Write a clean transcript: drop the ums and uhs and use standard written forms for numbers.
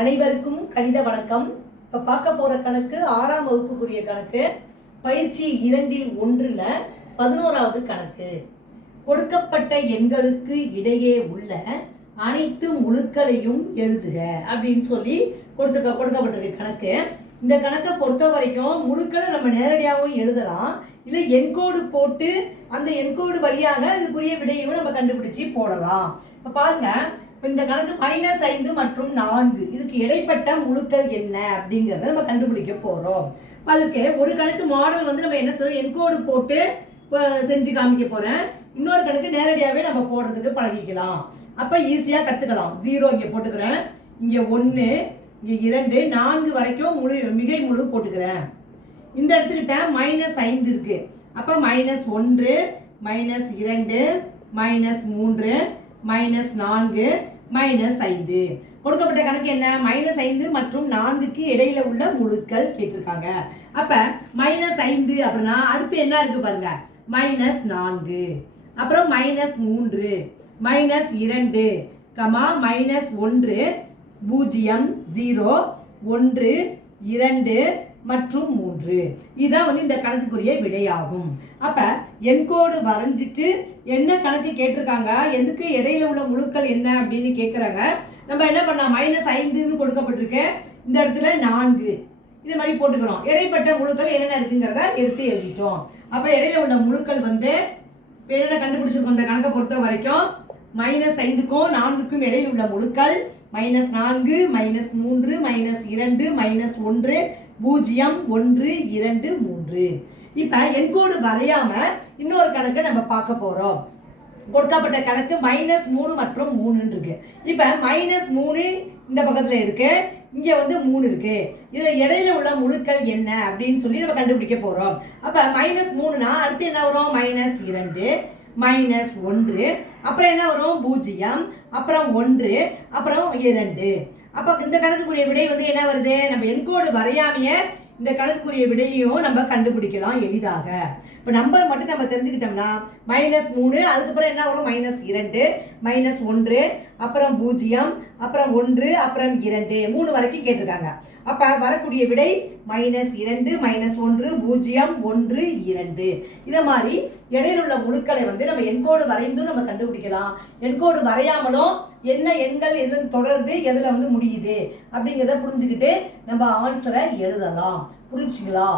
அனைவருக்கும் கணித வணக்கம். இப்போ பார்க்க போகிற கணக்கு 6ஆம் வகுப்புக்குரிய கணக்கு, பயிற்சி 2இல் 1ல் 11வது கணக்கு. கொடுக்கப்பட்ட எண்களுக்கு இடையே உள்ள அனைத்து முழுக்களையும் எழுதுக அப்படின்னு சொல்லி கொடுக்கப்பட்டிருக்க கணக்கு. இந்த கணக்கை பொறுத்த வரைக்கும் முழுக்களை நம்ம நேரடியாகவும் எழுதலாம், இல்லை என்கோடு போட்டு அந்த என்கோடு வழியாக இதுக்குரிய விடையும் நம்ம கண்டுபிடிச்சி போடலாம். இப்போ பாருங்க, இந்த கணக்கு -5 மற்றும் 4 இதுக்கு இடைப்பட்ட முழுக்கள் என்ன அப்படிங்கிறத நம்ம கண்டுபிடிக்க போறோம். அதுக்கு ஒரு கணக்கு மாடல் நம்ம என்ன சொல்றோம், என்கோடு போட்டு செஞ்சு காமிக்க போறேன். இன்னொரு கணக்கு நேரடியாகவே நம்ம போடுறதுக்கு பழகிக்கலாம். அப்ப ஈஸியா கத்துக்கலாம். 0 இங்க போட்டுக்கிறேன், இங்க 1, இங்க 2, 4 வரைக்கும் மிகை முழு போட்டுக்கிறேன். இந்த இடத்துக்கிட்ட -5 இருக்கு. அப்ப -1, -2, -3, -4, -5. கொடுக்கப்பட்ட கணக்கு என்ன, -5 மற்றும் 4க்கு இடையில உள்ள முழுக்கள் கேட்டிருக்காங்க. அப்ப -5 அப்படின்னா அடுத்து என்ன இருக்கு பாருங்க, -4, அப்புறம் -3, -2, -1, 0, 0, 1, 2 மற்றும் 3. இதான் இந்த கணக்குக்குரிய விடையாகும். அப்ப என்கோடு வரைஞ்சிட்டு என்ன கணக்கு கேட்டிருக்காங்க, எதுக்கு இடையில உள்ள முழுக்கள் என்ன அப்படின்னு கேட்குறாங்க. நம்ம என்ன பண்ணலாம், -5 கொடுக்கப்பட்டிருக்கு, இந்த இடத்துல 4 இது மாதிரி போட்டுக்கிறோம். இடைப்பட்ட முழுக்கள் என்னென்ன இருக்குங்கிறத எடுத்து எழுதிட்டோம். அப்ப இடையில உள்ள முழுக்கள் என்னென்ன கண்டுபிடிச்சிருக்கோம் இந்த கணக்கை பொறுத்த வரைக்கும். -5க்கும் 4க்கும் இடையில் உள்ள முழுக்கள் -4, -3, -2, -1, 0, 1, 2, 3. இப்ப என்கோடு வரையாம இன்னொரு கணக்கை நம்ம பார்க்க போறோம். கொடுக்கப்பட்ட கணக்கு -3 மற்றும் 3 இருக்கு. இப்ப -3 இந்த பக்கத்துல இருக்கு, இங்க 3 இருக்கு. இது இடையில உள்ள முழுக்கள் என்ன அப்படின்னு சொல்லி நம்ம கண்டுபிடிக்க போறோம். அப்ப -3னா அடுத்து என்ன வரும், -2, -1, அப்புறம் என்ன வரும், 0, அப்புறம் 1, அப்புறம் 2. அப்ப இந்த கணக்குக்குரிய விடை என்ன வருது, நம்ம என்கோடு வரையாமையே இந்த கணக்குக்குரிய விடையும் நம்ம கண்டுபிடிக்கலாம் எளிதாக. இப்போ நம்பர் மட்டும் நம்ம தெரிஞ்சுக்கிட்டோம்னா -3, அதுக்கப்புறம் என்ன வரும், -2, -1, அப்புறம் 0, அப்புறம் 1, அப்புறம் 2, 3 வரைக்கும் கேட்டிருக்காங்க. அப்ப வரக்கூடிய விடை -2, -1, 0, 1, 2. இதை மாதிரி இடையில உள்ள முழுக்களை நம்ம என்கோடு வரைந்தும் நம்ம கண்டுபிடிக்கலாம். என்கோடு வரையாமலும் என்ன எண்கள் எதுல தொடருது, எதுல முடியுது அப்படிங்கிறத புரிஞ்சுக்கிட்டு நம்ம ஆன்சரை எழுதலாம். புரிஞ்சுங்களா?